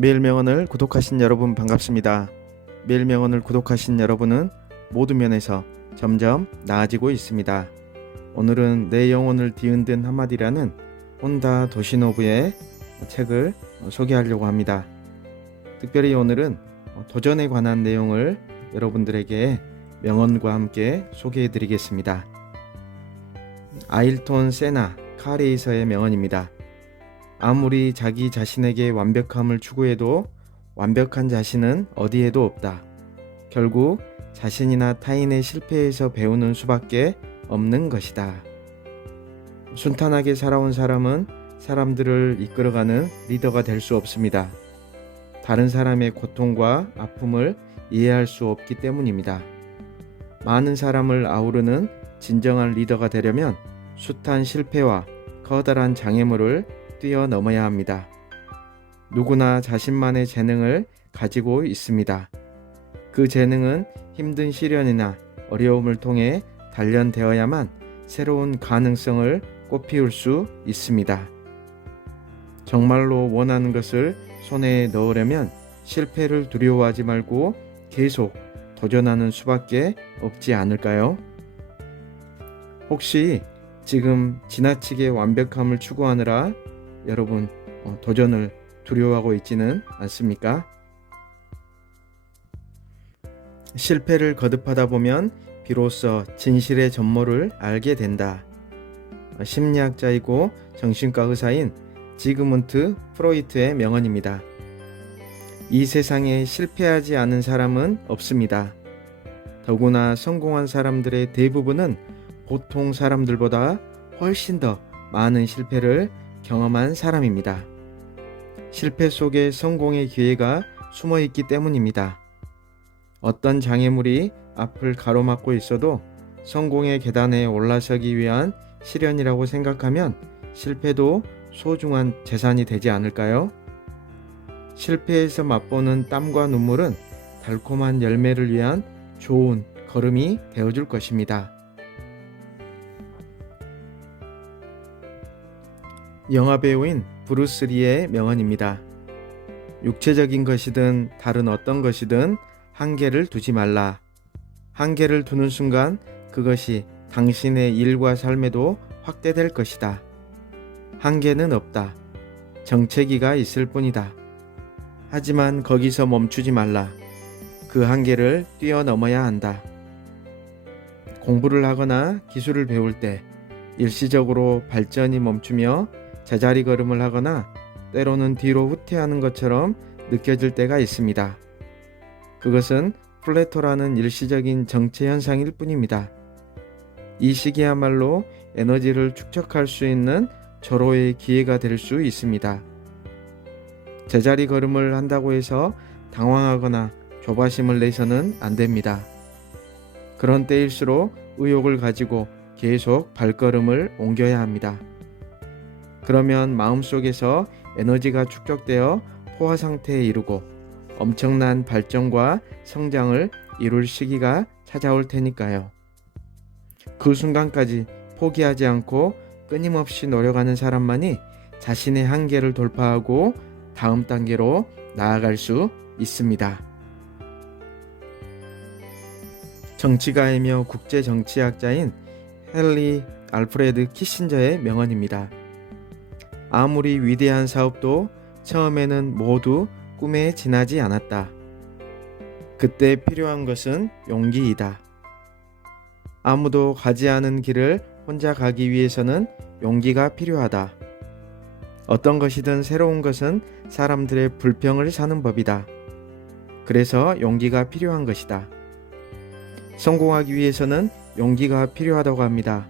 매일 명언을 구독하신 여러분 반갑습니다. 매일 명언을 구독하신 여러분은 모든 면에서 점점 나아지고 있습니다. 오늘은 내 영혼을 뒤흔든 한마디라는 혼다 도시노부의 책을 소개하려고 합니다. 특별히 오늘은 도전에 관한 내용을 여러분들에게 명언과 함께 소개해 드리겠습니다. 아일톤 세나 카레이서의 명언입니다. 아무리 자기 자신에게 완벽함을 추구해도 완벽한 자신은 어디에도 없다. 결국 자신이나 타인의 실패에서 배우는 수밖에 없는 것이다. 순탄하게 살아온 사람은 사람들을 이끌어가는 리더가 될 수 없습니다. 다른 사람의 고통과 아픔을 이해할 수 없기 때문입니다. 많은 사람을 아우르는 진정한 리더가 되려면 숱한 실패와 커다란 장애물을 뛰어넘어야 합니다. 누구나 자신만의 재능을 가지고 있습니다. 그 재능은 힘든 시련이나 어려움을 통해 단련되어야만 새로운 가능성을 꽃피울 수 있습니다. 정말로 원하는 것을 손에 넣으려면 실패를 두려워하지 말고 계속 도전하는 수밖에 없지 않을까요? 혹시 지금 지나치게 완벽함을 추구하느라 여러분 도전을 두려워하고 있지는 않습니까? 실패를 거듭하다 보면 비로소 진실의 전모를 알게 된다. 심리학자이고 정신과 의사인 지그문트 프로이트의 명언입니다. 이 세상에 실패하지 않은 사람은 없습니다. 더구나 성공한 사람들의 대부분은 보통 사람들보다 훨씬 더 많은 실패를 경험한 사람입니다. 실패 속에 성공의 기회가 숨어 있기 때문입니다. 어떤 장애물이 앞을 가로막고 있어도 성공의 계단에 올라서기 위한 시련이라고 생각하면 실패도 소중한 재산이 되지 않을까요? 실패에서 맛보는 땀과 눈물은 달콤한 열매를 위한 좋은 걸음이 되어줄 것입니다. 영화배우인 브루스 리의 명언입니다. 육체적인 것이든 다른 어떤 것이든 한계를 두지 말라. 한계를 두는 순간 그것이 당신의 일과 삶에도 확대될 것이다. 한계는 없다. 정체기가 있을 뿐이다. 하지만 거기서 멈추지 말라. 그 한계를 뛰어넘어야 한다. 공부를 하거나 기술을 배울 때 일시적으로 발전이 멈추며 제자리 걸음을 하거나 때로는 뒤로 후퇴하는 것처럼 느껴질 때가 있습니다. 그것은 플래토라는 일시적인 정체 현상일 뿐입니다. 이 시기야말로 에너지를 축적할 수 있는 절호의 기회가 될 수 있습니다. 제자리 걸음을 한다고 해서 당황하거나 조바심을 내서는 안 됩니다. 그런 때일수록 의욕을 가지고 계속 발걸음을 옮겨야 합니다. 그러면 마음속에서 에너지가 축적되어 포화 상태에 이르고 엄청난 발전과 성장을 이룰 시기가 찾아올 테니까요. 그 순간까지 포기하지 않고 끊임없이 노력하는 사람만이 자신의 한계를 돌파하고 다음 단계로 나아갈 수 있습니다. 정치가이며 국제정치학자인 헨리 알프레드 키신저의 명언입니다. 아무리 위대한 사업도 처음에는 모두 꿈에 지나지 않았다. 그때 필요한 것은 용기이다. 아무도 가지 않은 길을 혼자 가기 위해서는 용기가 필요하다. 어떤 것이든 새로운 것은 사람들의 불평을 사는 법이다. 그래서 용기가 필요한 것이다. 성공하기 위해서는 용기가 필요하다고 합니다.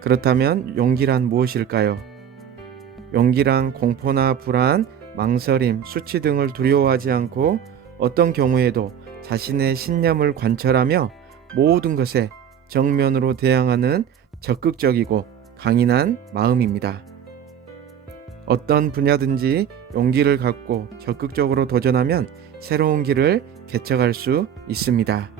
그렇다면 용기란 무엇일까요? 용기란 공포나 불안, 망설임, 수치 등을 두려워하지 않고 어떤 경우에도 자신의 신념을 관철하며 모든 것에 정면으로 대항하는 적극적이고 강인한 마음입니다. 어떤 분야든지 용기를 갖고 적극적으로 도전하면 새로운 길을 개척할 수 있습니다.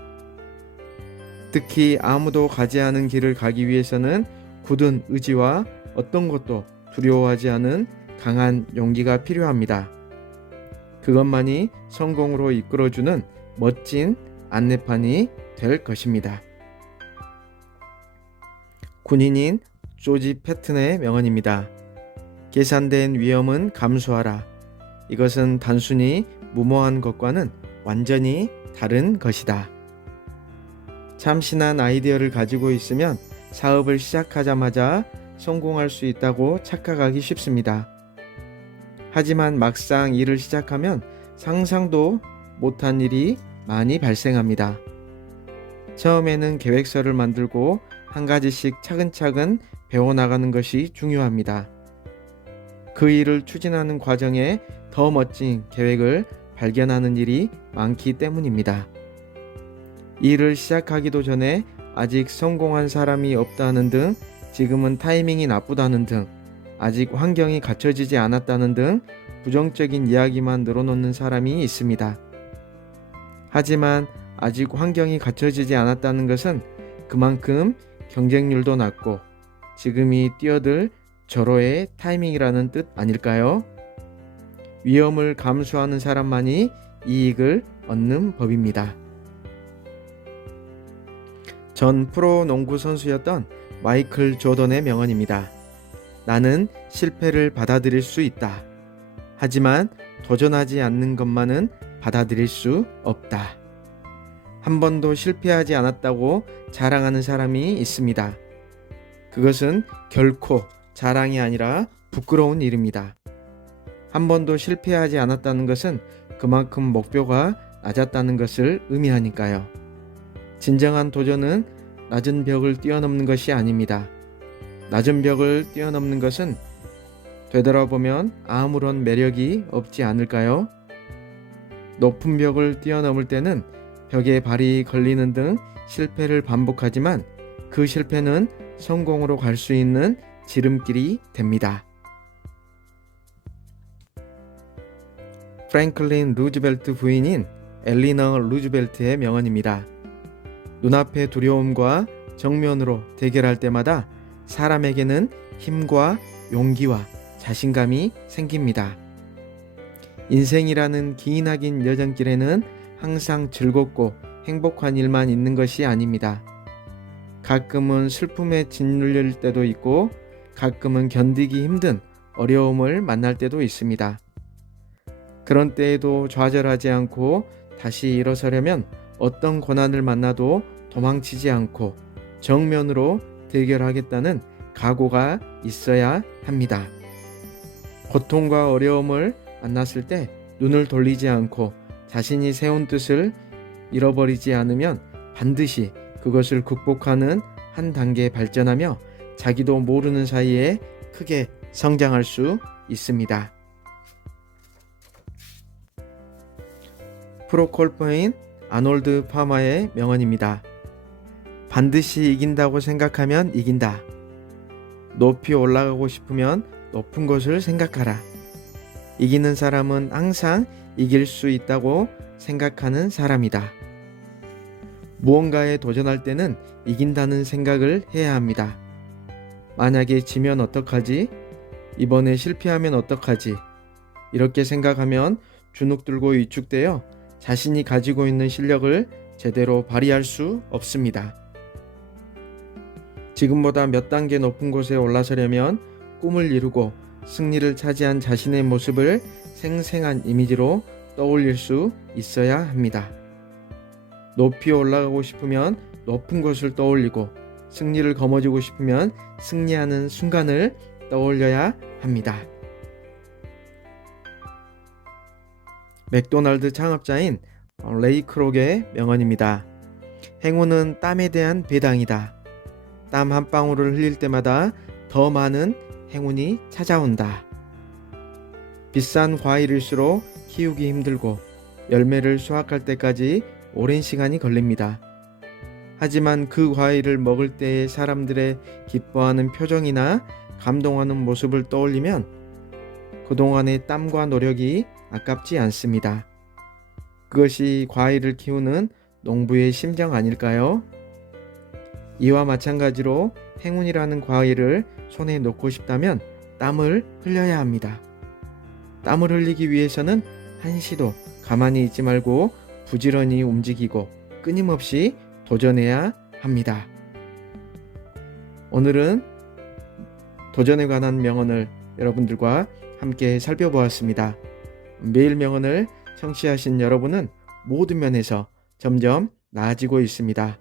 특히 아무도 가지 않은 길을 가기 위해서는 굳은 의지와 어떤 것도 두려워하지 않은 강한 용기가 필요합니다. 그것만이 성공으로 이끌어주는 멋진 안내판이 될 것입니다. 군인인 조지 패튼의 명언입니다. 계산된 위험은 감수하라. 이것은 단순히 무모한 것과는 완전히 다른 것이다. 참신한 아이디어를 가지고 있으면 사업을 시작하자마자 성공할 수 있다고 착각하기 쉽습니다. 하지만 막상 일을 시작하면 상상도 못한 일이 많이 발생합니다. 처음에는 계획서를 만들고 한 가지씩 차근차근 배워나가는 것이 중요합니다. 그 일을 추진하는 과정에 더 멋진 계획을 발견하는 일이 많기 때문입니다. 일을 시작하기도 전에 아직 성공한 사람이 없다는 등, 지금은 타이밍이 나쁘다는 등, 아직 환경이 갖춰지지 않았다는 등 부정적인 이야기만 늘어놓는 사람이 있습니다. 하지만 아직 환경이 갖춰지지 않았다는 것은 그만큼 경쟁률도 낮고 지금이 뛰어들 절호의 타이밍이라는 뜻 아닐까요? 위험을 감수하는 사람만이 이익을 얻는 법입니다. 전 프로 농구 선수였던 마이클 조던의 명언입니다. 나는 실패를 받아들일 수 있다. 하지만 도전하지 않는 것만은 받아들일 수 없다. 한 번도 실패하지 않았다고 자랑하는 사람이 있습니다. 그것은 결코 자랑이 아니라 부끄러운 일입니다. 한 번도 실패하지 않았다는 것은 그만큼 목표가 낮았다는 것을 의미하니까요. 진정한 도전은 낮은 벽을 뛰어넘는 것이 아닙니다. 낮은 벽을 뛰어넘는 것은 되돌아보면 아무런 매력이 없지 않을까요? 높은 벽을 뛰어넘을 때는 벽에 발이 걸리는 등 실패를 반복하지만 그 실패는 성공으로 갈 수 있는 지름길이 됩니다. 프랭클린 루즈벨트 부인인 엘리너 루즈벨트의 명언입니다. 눈앞의 두려움과 정면으로 대결할 때마다 사람에게는 힘과 용기와 자신감이 생깁니다. 인생이라는 기나긴 여정길에는 항상 즐겁고 행복한 일만 있는 것이 아닙니다. 가끔은 슬픔에 짓눌릴 때도 있고 가끔은 견디기 힘든 어려움을 만날 때도 있습니다. 그런 때에도 좌절하지 않고 다시 일어서려면 어떤 고난을 만나도 도망치지 않고 정면으로 대결하겠다는 각오가 있어야 합니다. 고통과 어려움을 만났을 때 눈을 돌리지 않고 자신이 세운 뜻을 잃어버리지 않으면 반드시 그것을 극복하는 한 단계 발전하며 자기도 모르는 사이에 크게 성장할 수 있습니다. 프로골퍼인 아놀드 파마의 명언입니다. 반드시 이긴다고 생각하면 이긴다. 높이 올라가고 싶으면 높은 곳을 생각하라. 이기는 사람은 항상 이길 수 있다고 생각하는 사람이다. 무언가에 도전할 때는 이긴다는 생각을 해야 합니다. 만약에 지면 어떡하지? 이번에 실패하면 어떡하지? 이렇게 생각하면 주눅들고 위축되어 자신이 가지고 있는 실력을 제대로 발휘할 수 없습니다. 지금보다 몇 단계 높은 곳에 올라서려면 꿈을 이루고 승리를 차지한 자신의 모습을 생생한 이미지로 떠올릴 수 있어야 합니다. 높이 올라가고 싶으면 높은 곳을 떠올리고 승리를 거머쥐고 싶으면 승리하는 순간을 떠올려야 합니다. 맥도날드 창업자인 레이 크록의 명언입니다. 행운은 땀에 대한 배당이다. 땀 한 방울을 흘릴 때마다 더 많은 행운이 찾아온다. 비싼 과일일수록 키우기 힘들고 열매를 수확할 때까지 오랜 시간이 걸립니다. 하지만 그 과일을 먹을 때의 사람들의 기뻐하는 표정이나 감동하는 모습을 떠올리면 그동안의 땀과 노력이 아깝지 않습니다. 그것이 과일을 키우는 농부의 심정 아닐까요? 이와 마찬가지로 행운이라는 과일을 손에 놓고 싶다면 땀을 흘려야 합니다. 땀을 흘리기 위해서는 한시도 가만히 있지 말고 부지런히 움직이고 끊임없이 도전해야 합니다. 오늘은 도전에 관한 명언을 여러분들과 함께 살펴보았습니다. 매일 명언을 청취하신 여러분은 모든 면에서 점점 나아지고 있습니다.